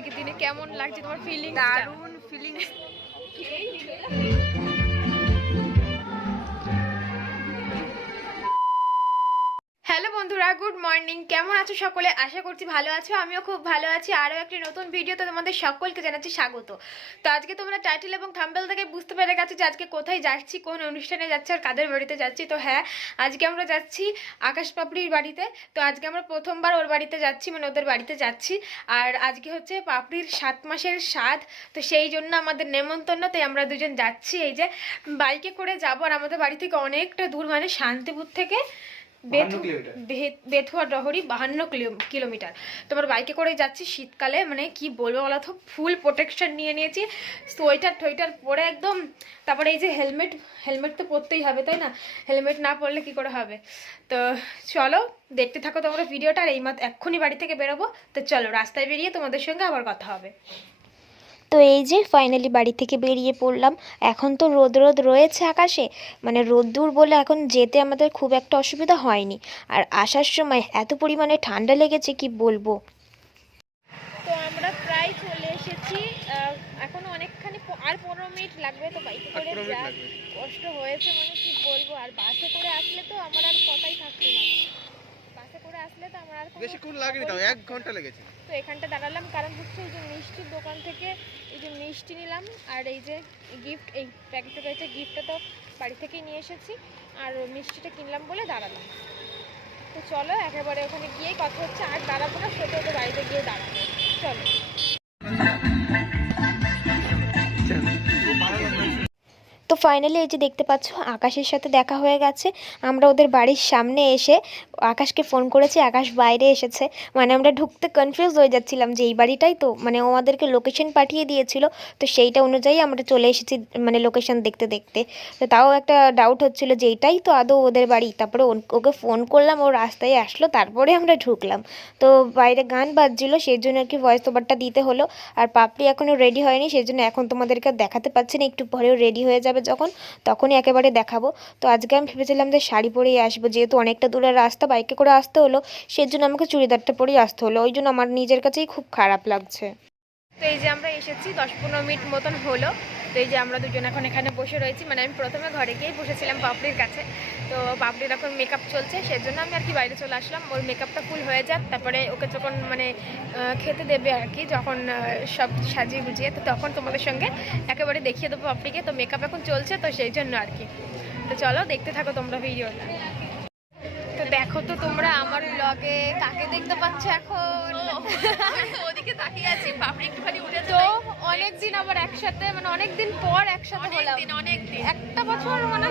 আজকে দিনে কেমন লাগছে তোমার ফিলিং দারুণ ফিলিংস হ্যালো বন্ধুরা, গুড মর্নিং। কেমন আছো সকলে? আশা করছি ভালো আছো, আমিও খুব ভালো আছি। আরও একটি নতুন ভিডিওতে তোমাদের সকলকে জানাচ্ছি স্বাগত। তো আজকে তোমরা টাইটেল এবং থাম্বেল থেকে বুঝতে পেরে গেছো যে আজকে কোথায় যাচ্ছি, কোন অনুষ্ঠানে যাচ্ছি আর কাদের বাড়িতে যাচ্ছি। তো হ্যাঁ আজকে আমরা যাচ্ছি আকাশ পাপড়ির বাড়িতে। তো আজকে আমরা প্রথমবার ওর বাড়িতে যাচ্ছি মানে ওদের বাড়িতে যাচ্ছি। আর আজকে হচ্ছে পাপড়ির সাত মাসের স্বাদ, তো সেই জন্য আমাদের নেমন্তন্ন, তাই আমরা দুজন যাচ্ছি। এই যে, বাইকে করে যাব আর আমাদের বাড়ি থেকে অনেকটা দূর মানে শান্তিপুর থেকে। বেথুয়া ডহরি বাহান্ন কিলো- কিলোমিটার। তোমার বাইকে করে যাচ্ছি শীতকালে মানে কি বলব বলা তো ফুল প্রোটেকশন নিয়ে নিয়েছি। সোয়েটার টোয়েটার পরে একদম তারপরে এই যে হেলমেট হেলমেট তো পরতেই হবে তাই না? হেলমেট না পরলে কি করে হবে? তো চলো দেখতে থাকো তোমরা ভিডিওটা আর এইমাত্র এক্ষুনি বাড়ি থেকে বেরোবো। তো চলো রাস্তায় বেরিয়ে তোমাদের সঙ্গে আবার কথা হবে। তো এই যে ফাইনালি বাড়ি থেকে বেরিয়ে পড়লাম। এখন তো রোদ রোদ রয়েছে আকাশে। মানে রোদ্দুর বলে এখন যেতে আমাদের খুব একটা অসুবিধা হয়নি। আর আসার সময় এত পরিমাণে ঠান্ডা লেগেছে কি বলব? তো আমরা প্রায় চলে এসেছি। এখনও অনেকখানি আর পনেরো মিনিট লাগবে তো বাইকে করে যা কষ্ট হয়েছে মানে কি বলব? আর বাসে করে আসলে তো আমার আর কথাই থাকতো না। আসলে তো আমার আর বেশিক্ষণ লাগেনি তাও এক ঘণ্টা লেগেছে। তো এখানটা দাঁড়ালাম কারণ হচ্ছে এই যে মিষ্টির দোকান থেকে এই যে মিষ্টি নিলাম আর এই যে গিফট এই প্যাকেটটা রয়েছে গিফটটা তো বাড়ি থেকেই নিয়ে এসেছি আর মিষ্টিটা কিনলাম বলে দাঁড়ালাম। তো চলো একেবারে ওখানে গিয়েই কথা হচ্ছে আর দাঁড়াবো না ওদের বাড়িতে গিয়ে দাঁড়াবো। চলো। ফাইনালি এই যে দেখতে পাচ্ছ, আকাশের সাথে দেখা হয়ে গেছে। আমরা ওদের বাড়ির সামনে এসে আকাশকে ফোন করেছি, আকাশ বাইরে এসেছে। মানে আমরা ঢুকতে কনফিউজ হয়ে যাচ্ছিলাম যে এই বাড়িটাই তো মানে ও আমাদেরকে লোকেশন পাঠিয়ে দিয়েছিল। তো সেইটা অনুযায়ী আমরা চলে এসেছি মানে লোকেশন দেখতে দেখতে। তো তাও একটা ডাউট হচ্ছিল যে এইটাই তো আদৌ ওদের বাড়ি। তারপরে ওকে ফোন করলাম, ও রাস্তায় আসলো, তারপরে আমরা ঢুকলাম। তো বাইরে গান বাজছিল সেই জন্য আর কি ভয়েস ওভারটা দিতে হলো। আর পাপড়ি এখনও রেডি হয়নি সেই জন্য এখন তোমাদেরকে দেখাতে পাচ্ছি না, একটু পরেও রেডি হয়ে যাবে যখন, তখনই একেবারে দেখাবো। তো আজকে আমি ভেবেছিলাম যে শাড়ি পরেই আসব, যেহেতু অনেকটা দূরের রাস্তা, বাইকে করে আসতে হলো সেই জন্য আমাকে চুড়িদারটা পরেই আসতে হলো। ওই জন্য আমার নিজের কাছেই খুব খারাপ লাগছে। তো এই যে আমরা এসেছি, দশ পনেরো মিনিট মতন হলো। তো এই যে আমরা দুজন এখন এখানে বসে রয়েছি মানে আমি প্রথমে ঘরে গিয়েই বসেছিলাম পাপড়ির কাছে। তো পাপড়ির এখন মেকআপ চলছে সেজন্য আমি আর কি বাইরে চলে আসলাম। ওর মেকআপটা ফুল হয়ে যাক তারপরে ওকে যখন মানে খেতে দেবে আর কি যখন সব সাজিয়ে গুজিয়ে তো তখন তোমাদের সঙ্গে একেবারে দেখিয়ে দেবো পাপড়িকে তো মেকআপ এখন চলছে তো সেই জন্য আর কি। তো চলো দেখতে থাকো তোমরা ভিডিওটা। তো দেখো তো তোমরা আমার ব্লগে কাকে দেখতে পাচ্ছ এখন? ওদিকে তাকিয়ে আছি পাপড়ি একটুখানি উঠে তো অনেকদিন আবার একসাথে মানে অনেকদিন পর একসাথে হলাম। দিন অনেক দিন একটা বছর মানে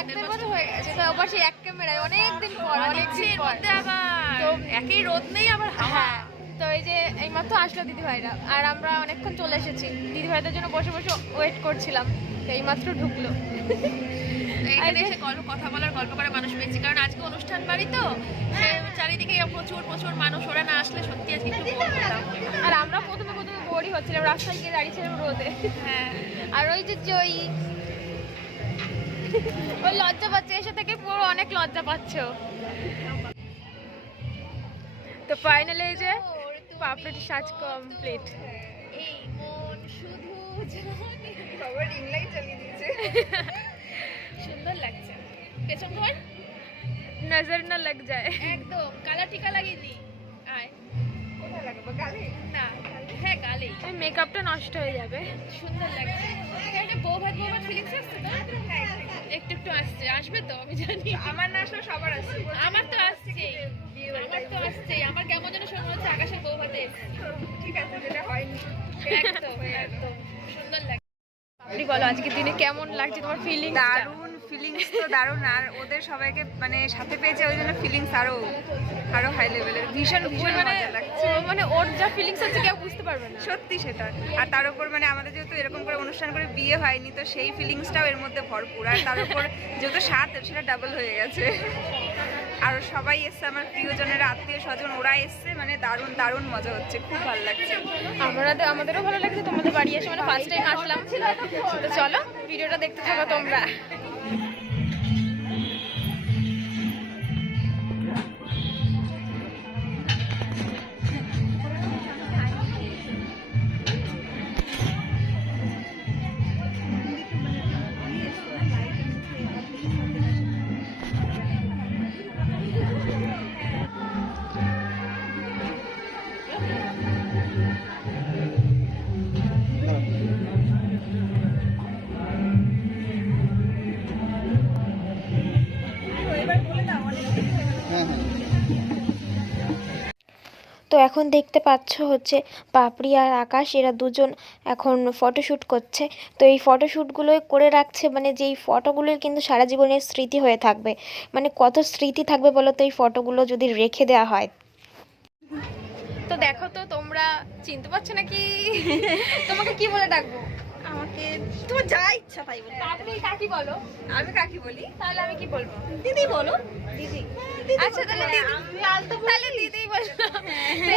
এক দেড় বছর হয়ে গেছে। তো আবার সেই এক ক্যামেরায় অনেকদিন পর অনেকদিন অনেকদিন মধ্যে আবার তো একই রোদ নেই আবার হ্যাঁ তো এই যে এইমাত্র আসলো দিদি ভাইরা আর আমরা অনেকক্ষণ চলে এসেছি। দিদি ভাইদের জন্য বসে বসে ওয়েট করছিলাম। তো এইমাত্র ঢুকলো। এখানে এসে গল্প কথা বলার গল্প মানুষ পেয়েছি। কারণ আজকে অনুষ্ঠান বাড়ি তো। চারিদিকে প্রচুর প্রচুর মানুষ। ওরা না আসলে সত্যি আজকে আর আমরা প্রথমে প্রথমে বোরই হচ্ছিলাম। রাস্তায় গিয়ে দাঁড়িয়েছিলাম রোদে। হ্যাঁ। আর ওই যে জয়ী ওই লজ্জা পাচ্ছে এসে থেকে পুরো অনেক লজ্জা পাচ্ছ। তো ফাইনালি এই যে পাপড়ির সাজ কমপ্লিট সুন্দর লাগছে। পেছন ঘর নজর না লাগ যায়। একদম কালা টিকা লাগিয়ে দি আয়। কোথায় লাগাবো? গালে? না। হ্যাঁ গালে। ওই মেকআপটা নষ্ট হয়ে যাবে। সুন্দর লাগছে। একটা বউ ভাত বউ ভাত ফিলিংস আসছে তো? একটু একটু আসছে। আসবে তো? আমি জানি। আমার না আসলে সবার আসছে। আমার তো আসছে আমার তো আসছে আমার কেমন যেন শোনা হচ্ছে আকাশের বউ ভাতে ঠিক আছে যেটা হয়নি। একদম একদম। বলো আজকে দিনে কেমন লাগছে তোমার ফিলিং দারুণ ফিলিংস তো দারুণ। আর ওদের সবাইকে মানে সাথে পেয়েছে ওই জন্য ফিলিংস আরও আরও হাই লেভেলের ভীষণ ভীষণ মানে মজা লাগছে। মানে ওর যা ফিলিংস আছে কেউ বুঝতে পারবে না। সত্যি সেটা। আর তার উপর মানে আমাদের যেহেতু এরকম করে অনুষ্ঠান করে বিয়ে হয়নি তো সেই ফিলিংসটাও এর মধ্যে ভরপুর। আর তার উপর যেহেতু সাত সেটা ডাবল হয়ে গেছে। আর সবাই এসছে, আমার প্রিয়জনের, আত্মীয় স্বজন, ওরা এসছে মানে দারুণ দারুণ মজা হচ্ছে, খুব ভালো লাগছে। আমরা তো আমাদেরও ভালো লাগছে, তোমাদের বাড়ি এসে মানে ফার্স্ট টাইম আসলাম। তো চলো, ভিডিওটা দেখতে থাকো তোমরা। তো এখন দেখতে পাচ্ছ হচ্ছে পাপড়ি আর আকাশ, এরা দুজন এখন ফটোশ্যুট করছে। তো এই ফটোশ্যুটগুলোই করে রাখছে মানে যেই ফটোগুলোই কিন্তু সারা জীবনের স্মৃতি হয়ে থাকবে। মানে কত স্মৃতি থাকবে বলো তো এই ফটোগুলো যদি রেখে দেওয়া হয়? তো দেখো তো, তোমরা চিনতে পারছ নাকি? তোমাকে কি বলে ডাকবো? আমাকে তোমার যা ইচ্ছা তাই বলো। আপনি কাকি বলো। আমি কাকি বলি। তাহলে আমি কি বলব? দিদি বলো। দিদি। আচ্ছা তাহলে দিদি তাহলে দিদিই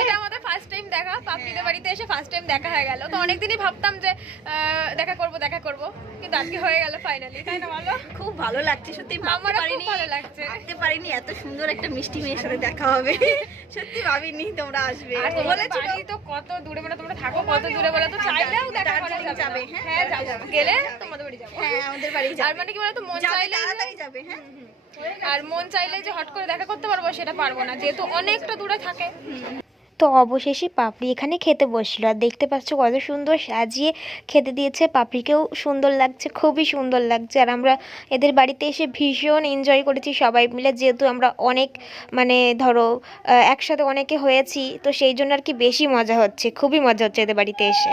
এটা আমাদের ফার্স্ট টাইম দেখা পাপড়িদের বাড়িতে এসে ফার্স্ট টাইম দেখা হয়ে গেল। তো অনেকদিনই ভাবতাম যে দেখা করব দেখা করব। কিন্তু আজকে হয়ে গেল ফাইনালি তাই না বলো? খুব ভালো লাগছে সত্যি খুব ভালো লাগছে। ভাবতে পারিনি এত সুন্দর একটা মিষ্টি মেয়ের সাথে দেখা হবে। সত্যি ভাবিনি তোমরা আসবে। আর তোমাদের বাড়ি তো কত দূরে মানে তোমরা থাকো কত দূরে বলো তো? দার্জিলিং যাবে যাবে, হ্যাঁ, হ্যাঁ যাব। গেলে তোমাদের বাড়ি যাব। হ্যাঁ আমাদের বাড়ি আর মানে কি বলতো মন চাইলে তাড়াতাড়ি যাবে হ্যাঁ? আর মন চাইলে যে হট করে দেখা করতে পারব সেটা পারব না। যেহেতু অনেকটা দূরে থাকে। তো অবশেষে পাপড়ি এখানে খেতে বসল। আর দেখতে পাচ্ছ কত সুন্দর সাজিয়ে খেতে দিয়েছে। পাপড়িকেও সুন্দর লাগছে খুবই সুন্দর লাগছে। আর আমরা এদের বাড়িতে এসে ভীষণ এনজয় করেছি সবাই মিলে। যেহেতু আমরা অনেক মানে ধরো একসাথে অনেকে হয়েছি তো সেই জন্য আর কি বেশি মজা হচ্ছে। খুবই মজা হচ্ছে এদের বাড়িতে এসে।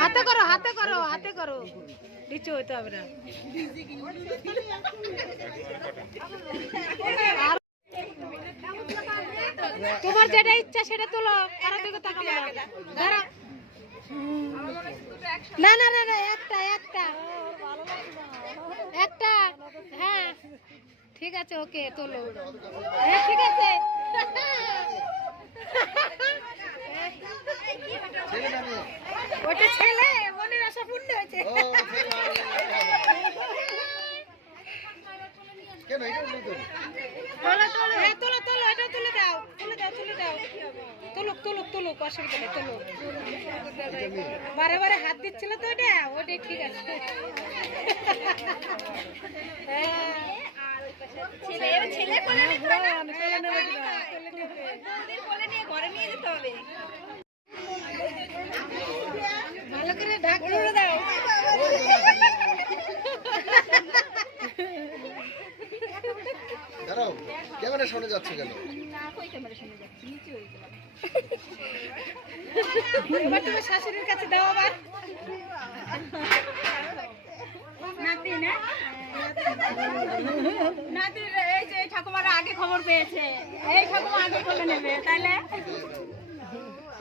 হাতে করো হাতে করো হাতে করো। নিচু হইতে হবে না। তোমার যেটা ইচ্ছা সেটা তোলো কারও দিকে না। না না না, একটা একটা। একটা হ্যাঁ। ঠিক আছে, ওকে, তোলো। হ্যাঁ ঠিক আছে? ওটা ছেলে মনের আশা পূর্ণ হয়েছে। কেন এটা তোলো তোলো? হ্যাঁ তোলো তোলো এটা তুলে দাও তুলে দাও তুলে দাও। তুলুক তুলুক তুলুক অসুবিধা নেই তুলুক। বারে বারে হাত দিচ্ছিল তো ওটা ওটাই ঠিক আছে। হ্যাঁ ছেলে কোলে নিয়ে ঘরে নিয়ে যেতে হবে। ভালো করে ঢাক দাও তুমি শাশুড়ির কাছে দাও আবার নাতি না নাতি এই যে ঠাকুমারা আগে খবর পেয়েছে, এই ঠাকুমা আগে কোলে নেবে তাহলে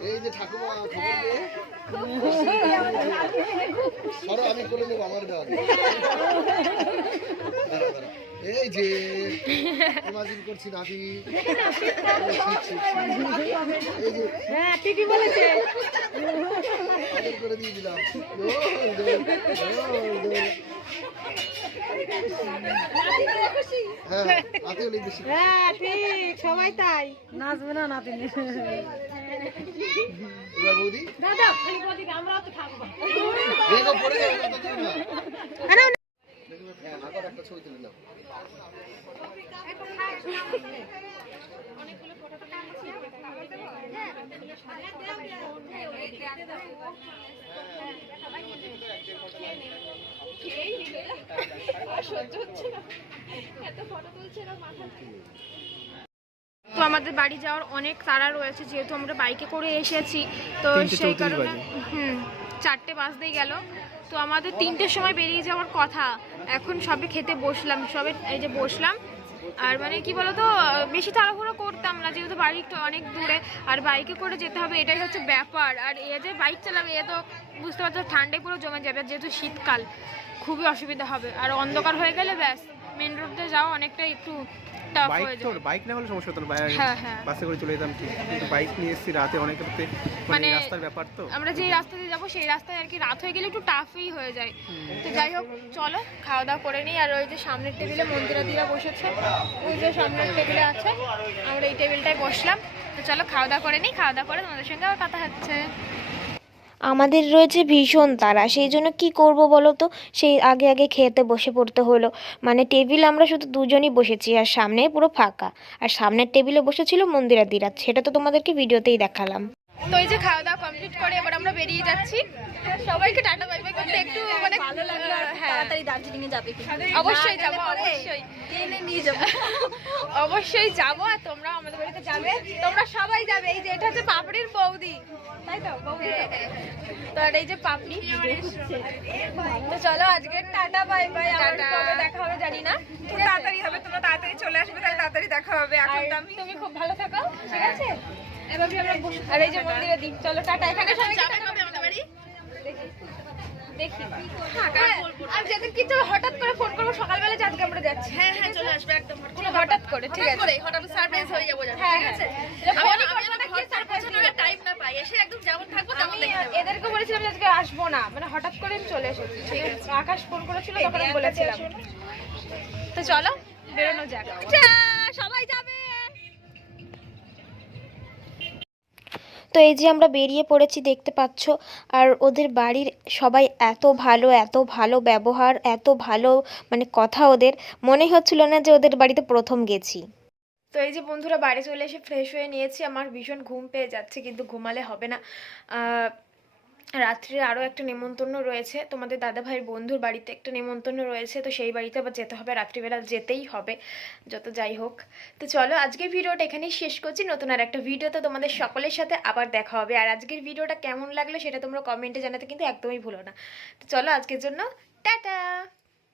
এই যে ঠাকুমা খবর পেয়ে সরো আমি কোলে নেব আমার দেওয়া। এই যে ইমাজিন করছি নাতি। এই যে হ্যাঁ বলেছে। করে দিয়ে দিলাম। হ্যাঁ হাতে অনেক বেশি হ্যাঁ ঠিক সবাই তাই। নাচবে না নাতিনি এবার বৌদি? দাদা খালি বদিকে আমরাও তো থাকব দেখো পড়ে যাবে কথা না। হ্যাঁ হাতের একটা ছবি তুলে নাও। তো আমাদের বাড়ি যাওয়ার অনেক তাড়া রয়েছে যেহেতু আমরা বাইকে করে এসেছি তো সেই কারণে হুম চারটে বাজতেই গেল। তো আমাদের তিনটের সময় বেরিয়ে যাওয়ার কথা এখন সবে খেতে বসলাম সবে এই যে বসলাম আর মানে কি বলতো বেশি তাড়াহুড়ো করতাম না যেহেতু বাড়ি একটু অনেক দূরে আর বাইকে করে যেতে হবে এটাই হচ্ছে ব্যাপার। আর এ যে বাইক চালাবে এ তো বুঝতে পারছ ঠান্ডায় পুরো জমে যাবে যেহেতু শীতকাল খুবই অসুবিধা হবে। আর অন্ধকার হয়ে গেলে ব্যাস মেন রোড যাওয়া অনেকটা একটু টাফ বাইক হয়ে তো যায়। বাইক না হলে সমস্যা হতো না। বাইরে হ্যাঁ, হ্যাঁ। বাসে করে চলে যেতাম ঠিক। কিন্তু বাইক নিয়ে এসেছি রাতে অনেক রাতে। মানে মানে রাস্তার ব্যাপার তো। আমরা যেই রাস্তা দিয়ে যাব সেই রাস্তায় আর কি রাত হয়ে গেলে একটু টাফই হয়ে যায়। তো যাই হোক চলো খাওয়া দাওয়া করে নিই। আর ওই যে সামনের টেবিলে মন্দিরাদিরা বসেছে। ওই যে সামনের টেবিলে আছে। আমরা এই টেবিলটায় বসলাম। তো চলো খাওয়া দাওয়া করে নিই। খাওয়া দাওয়া করে তোমাদের সঙ্গে আবার কথা হচ্ছে। আমাদের রয়েছে ভীষণ তারা। সেই জন্য কী করব বলো তো? সেই আগে আগে খেতে বসে পড়তে হলো। মানে টেবিল আমরা শুধু দুজনই বসেছি, আর সামনে পুরো ফাঁকা। আর সামনের টেবিলে বসেছিল মন্দিরা দিরাত সেটা তো তোমাদেরকে ভিডিওতেই দেখালাম। তো এই যে খাওয়া দাওয়া কমপ্লিট করে এবার আমরা বেরিয়ে যাচ্ছি। সবাইকে টাটা বাই বাই করতে একটু মানে ভালো লাগল হ্যাঁ। তাড়াতাড়ি দার্জিলিং এ যাবে অবশ্যই যাব অবশ্যই। ট্রেনে নিয়ে যাব। অবশ্যই যাব আর তোমরা আমাদের বাড়িতে যাবে। তোমরা সবাই যাবে। এই যে এটা হচ্ছে পাপড়ির বৌদি। তাই তো? বৌদি তো? আর এই যে পাপড়ি। তো চলো আজকে টাটা বাই বাই আবার কবে দেখা হবে জানি না। তাড়াতাড়ি হবে। তোমরা তাড়াতাড়ি চলে আসবে তাহলে তাড়াতাড়ি দেখা হবে। এখন তুমি খুব ভালো থাকো। ঠিক আছে? এভাবে আমরা বসে আর এই যে মন্দিরে দিন চলো টাটা এখানে সবাই দেখি। হ্যাঁ, আর কিছু হঠাৎ করে ফোন করব সকালবেলা আজকে আমরা যাচ্ছি। হ্যাঁ হ্যাঁ চলে আসবে একদম হঠাৎ করে ঠিক আছে? হঠাৎ সারপ্রাইজ হয়ে যাব হ্যাঁ ঠিক আছে? হ্যাঁ। এদেরকে বলেছিলাম আজকে আসব না মানে হঠাৎ করে চলে এসেছি ঠিক আছে? আকাশ ফোন করেছিল তখন বলেছিলাম। তো চলো বেরোনো যাক। তো এই যে আমরা বেরিয়ে পড়েছি, দেখতে পাচ্ছ। আর ওদের বাড়ির সবাই এত ভালো এত ভালো ব্যবহার, এত ভালো মানে কথা ওদের। মনে হচ্ছিল না যে ওদের বাড়িতে প্রথম গেছি। তো এই যে বন্ধুরা, বাড়ি চলে এসে ফ্রেশ হয়ে নিয়েছি। আমার ভীষণ ঘুম পেয়ে যাচ্ছে, কিন্তু ঘুমালে হবে না। রাত্রে আরও একটা নেমন্তন্ন রয়েছে। তোমাদের দাদা ভাইয়ের বন্ধুর বাড়িতে একটা নেমন্তন্ন রয়েছে, তো সেই বাড়িতে আবার যেতে হবে, রাত্রিবেলা যেতেই হবে, যত যাই হোক। তো চলো, আজকের ভিডিওটা এখানেই শেষ করছি। নতুন আর একটা ভিডিওতে তোমাদের সকলের সাথে আবার দেখা হবে। আর আজকের ভিডিওটা কেমন লাগল সেটা তোমরা কমেন্টে জানাতে কিন্তু একদমই ভুলো না। তো চলো, আজকের জন্য টাটা!